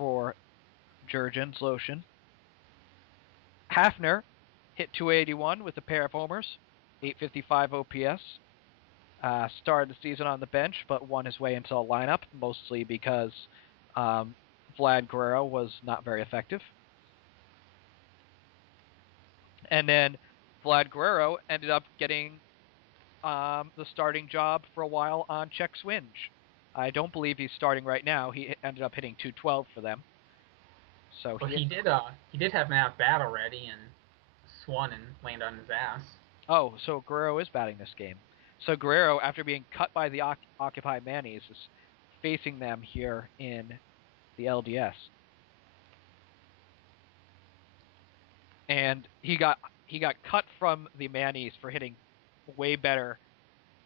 for Jurgens Lotion. Hafner hit 281 with a pair of homers, 855 OPS. Started the season on the bench, but won his way into a lineup, mostly because Vlad Guerrero was not very effective. And then Vlad Guerrero ended up getting the starting job for a while on Czech Swinge. I don't believe he's starting right now. He ended up hitting 212 for them. So well, he did have an at bat already and swung and landed on his ass. Oh, so Guerrero is batting this game. So Guerrero, after being cut by the Occupy Mannies, is facing them here in the LDS. And he got cut from the Mannies for hitting way better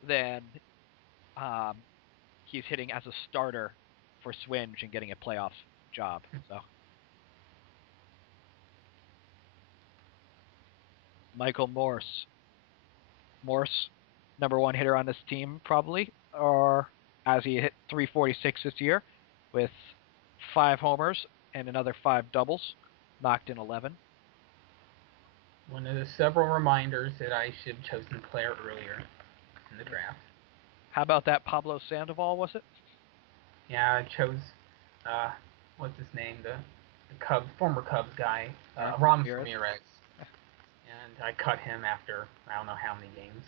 than he's hitting as a starter for Swinge and getting a playoff job. So Michael Morse, number one hitter on this team probably, or as he hit 346 this year with 5 homers and another 5 doubles, knocked in 11. One of the several reminders that I should have chosen the player earlier in the draft. How about that Pablo Sandoval, was it? Yeah, I chose, what's his name, the former Cubs guy, Ramos Ramirez. And I cut him after I don't know how many games.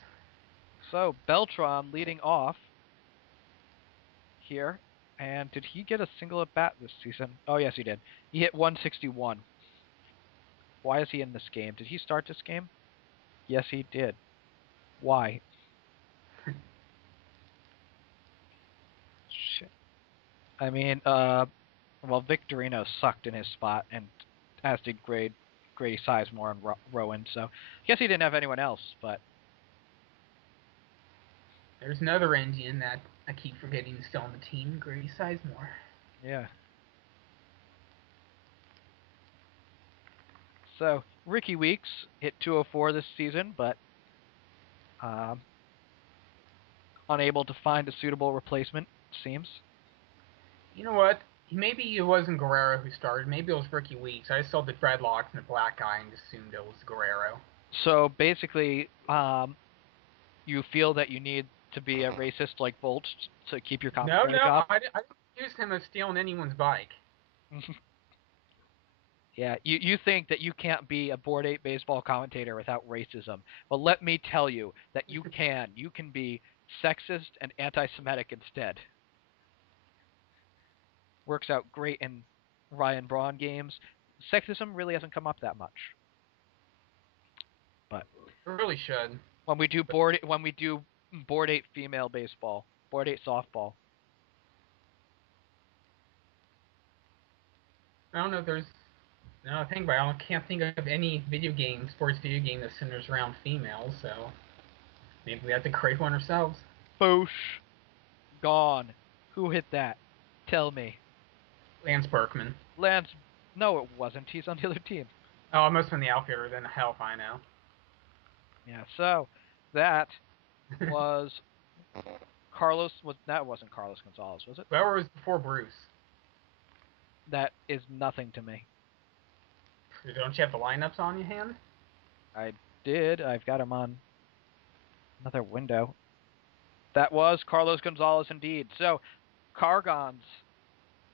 So Beltran leading off here. And did he get a single at bat this season? Oh, yes, he did. He hit 161. Why is he in this game? Did he start this game? Yes, he did. Why? Shit. I mean, well, Victorino sucked in his spot, and as did Grady Sizemore and Rowan, so I guess he didn't have anyone else, but... There's another Indian that I keep forgetting is still on the team, Grady Sizemore. Yeah. So, Ricky Weeks hit 204 this season, but unable to find a suitable replacement, it seems. You know what? Maybe it wasn't Guerrero who started. Maybe it was Ricky Weeks. I saw the dreadlocks and the black guy and assumed it was Guerrero. So, basically, you feel that you need to be a racist like Bolt to keep your commentary job? I didn't accuse him of stealing anyone's bike. Yeah, you think that you can't be a Board 8 baseball commentator without racism. Well, let me tell you that you can. You can be sexist and anti-Semitic instead. Works out great in Ryan Braun games. Sexism really hasn't come up that much. But It really should. when we do Board 8 female baseball, Board 8 softball. I don't know if there's... Now I think about it, I can't think of any sports video game that centers around females, so maybe we have to create one ourselves. Boosh. Gone. Who hit that? Tell me. Lance Berkman. Lance... No, it wasn't. He's on the other team. Oh, it must have been the outfielder, then hell if I know. Yeah, so that was Carlos... That wasn't Carlos Gonzalez, was it? Whoever was before Bruce. That is nothing to me. Don't you have the lineups on your hand? I did. I've got him on another window. That was Carlos Gonzalez indeed. So, Cargo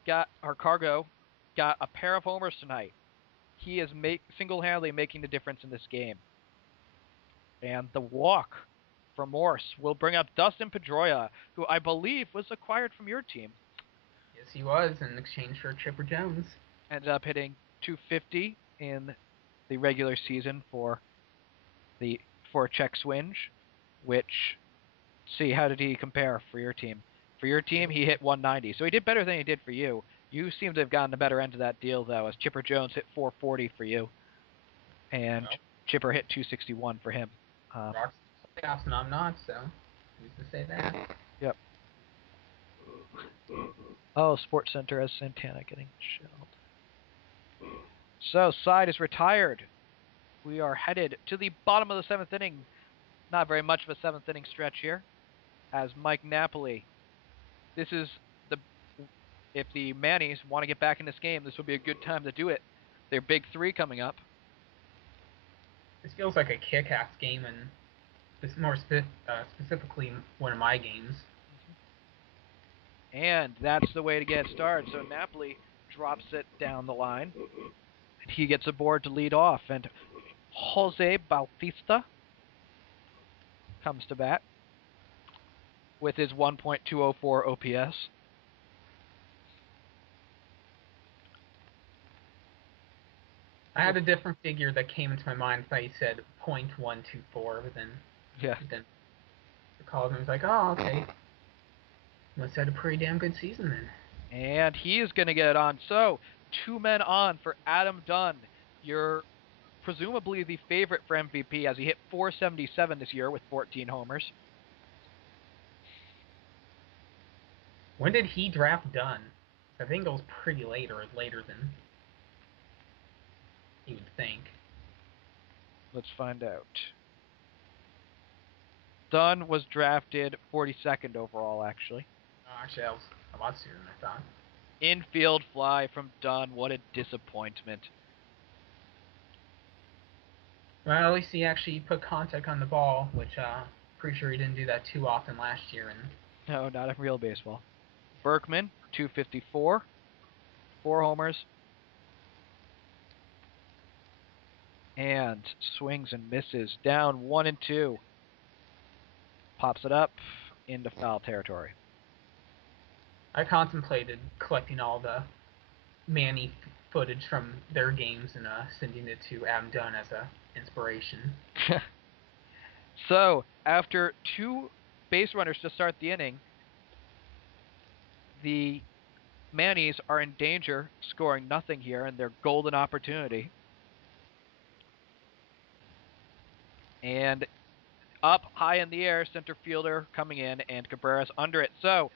got a pair of homers tonight. He is single-handedly making the difference in this game. And the walk for Morse will bring up Dustin Pedroia, who I believe was acquired from your team. Yes, he was, in exchange for Chipper Jones. Ended up hitting 250 in the regular season for Czech Swinge, which, see, how did he compare for your team? For your team, he hit 190, so he did better than he did for you. You seem to have gotten the better end of that deal, though, as Chipper Jones hit 440 for you, and Chipper hit 261 for him. Rock's playoffs and I'm not, so who's to say that? Yep. Oh, Sports Center has Santana getting shelled. So, Side is retired. We are headed to the bottom of the 7th inning. Not very much of a 7th inning stretch here. As Mike Napoli. This is if the Mannies want to get back in this game, this would be a good time to do it. Their big three coming up. This feels like a kick-ass game, and it's more specifically one of my games. And that's the way to get started. So Napoli drops it down the line. And he gets aboard to lead off. And Jose Bautista comes to bat with his 1.204 OPS. I had a different figure that came into my mind. I thought you said .124, but then the caller was like, "Oh, okay. Must have had a pretty damn good season then." And he is going to get it on. So 2 men on for Adam Dunn. You're presumably the favorite for MVP, as he hit .477 this year with 14 homers. When did he draft Dunn? I think it was pretty late, or later than you would think. Let's find out. Dunn was drafted 42nd overall, actually. Actually, that was a lot sooner than I thought. Infield fly from Dunn. What a disappointment. Well, at least he actually put contact on the ball, which pretty sure he didn't do that too often last year. No, not in real baseball. Berkman, 254, 4 homers. And swings and misses. Down 1-2. Pops it up into foul territory. I contemplated collecting all the Manny footage from their games and sending it to Adam Dunn as a inspiration. So, after 2 base runners to start the inning, the Mannies are in danger, scoring nothing here in their golden opportunity. And up high in the air, center fielder coming in, and Cabrera's under it. So,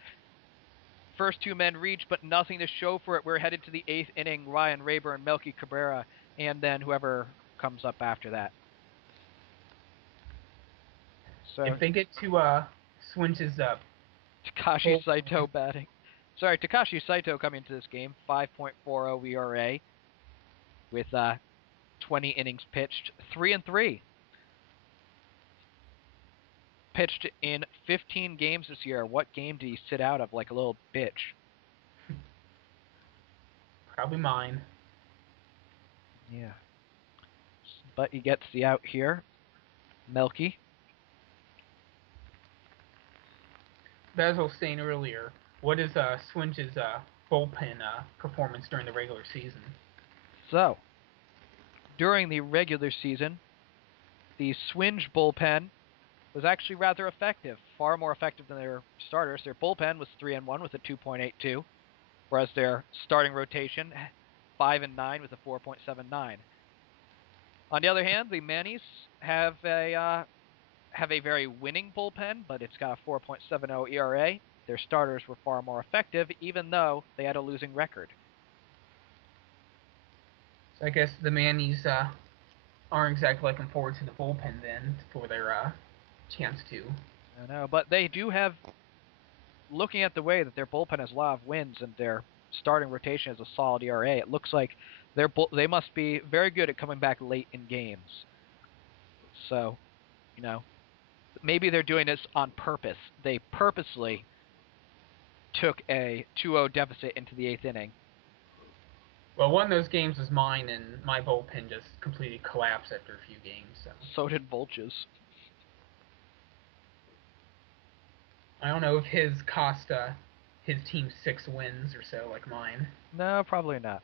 first 2 men reach, but nothing to show for it. We're headed to the 8th inning. Ryan Rayburn, Melky Cabrera, and then whoever comes up after that. So if they get to Swinch's Takashi Saito batting. Sorry, Takashi Saito coming into this game, 5.40 ERA with 20 innings pitched, 3-3. Pitched in 15 games this year. What game did he sit out of like a little bitch? Probably mine. Yeah. But he gets the out here. Melky. But as I was saying earlier, what is Swinch's bullpen performance during the regular season? So, during the regular season, the Swinge bullpen was actually rather effective, far more effective than their starters. Their bullpen was 3-1 with a 2.82, whereas their starting rotation 5-9 with a 4.79. On the other hand, the Mannies have a very winning bullpen, but it's got a 4.70 ERA. Their starters were far more effective, even though they had a losing record. So I guess the Mannies aren't exactly looking forward to the bullpen then for their chance to. I know, but they do have, looking at the way that their bullpen has a lot of wins and their starting rotation has a solid ERA, it looks like they must be very good at coming back late in games. So, maybe they're doing this on purpose. They purposely took a 2-0 deficit into the 8th inning. Well, one of those games was mine, and my bullpen just completely collapsed after a few games. So did Volch's. I don't know if his cost his team 6 wins or so, like mine. No, probably not.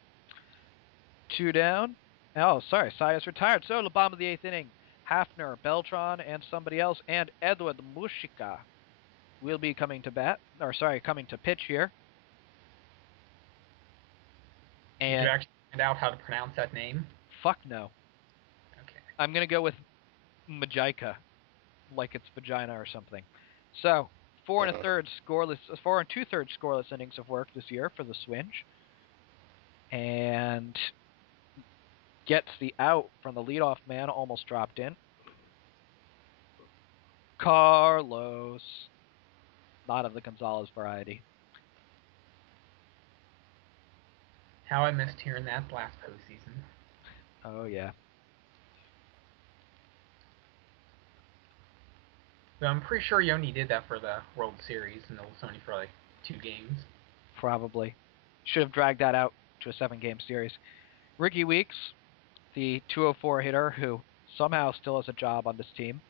2 down. Oh, sorry, Sayas retired. So, the bottom of the 8th inning, Hafner, Beltran, and somebody else, and Edward Mushika will be coming to pitch here. And did you actually find out how to pronounce that name? Fuck no. Okay. I'm going to go with Majika, like it's vagina or something. So, 4 2/3 scoreless innings of work this year for the Swinge. And gets the out from the leadoff man, almost dropped in. Carlos. Not of the Gonzalez variety. How I missed hearing that last postseason. Oh, yeah. But I'm pretty sure you only did that for the World Series, and it was only for like 2 games. Probably. Should have dragged that out to a 7-game series. Ricky Weeks, the 204 hitter who somehow still has a job on this team.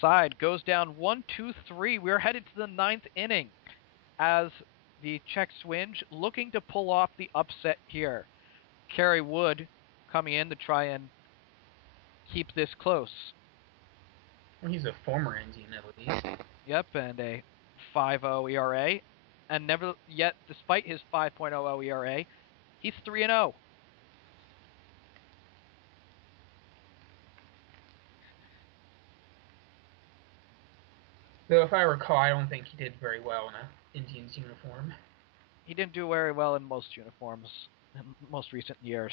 Side goes down 1-2-3. We're headed to the 9th inning as the check swinge looking to pull off the upset here. Kerry Wood coming in to try and keep this close. Well, he's a former Indian at least. Yep, and a 5.0 ERA. And never yet, despite his 5.00 ERA, he's 3-0. Though if I recall, I don't think he did very well in a Indians uniform. He didn't do very well in most uniforms in most recent years.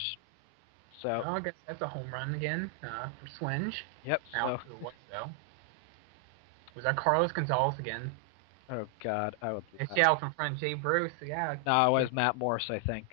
So, well, I guess that's a home run again for Swinge. Yep. I don't know who it was though. Was that Carlos Gonzalez again? Oh God, I would. It's out from front, Jay Bruce. Yeah. No, it was Matt Morse, I think.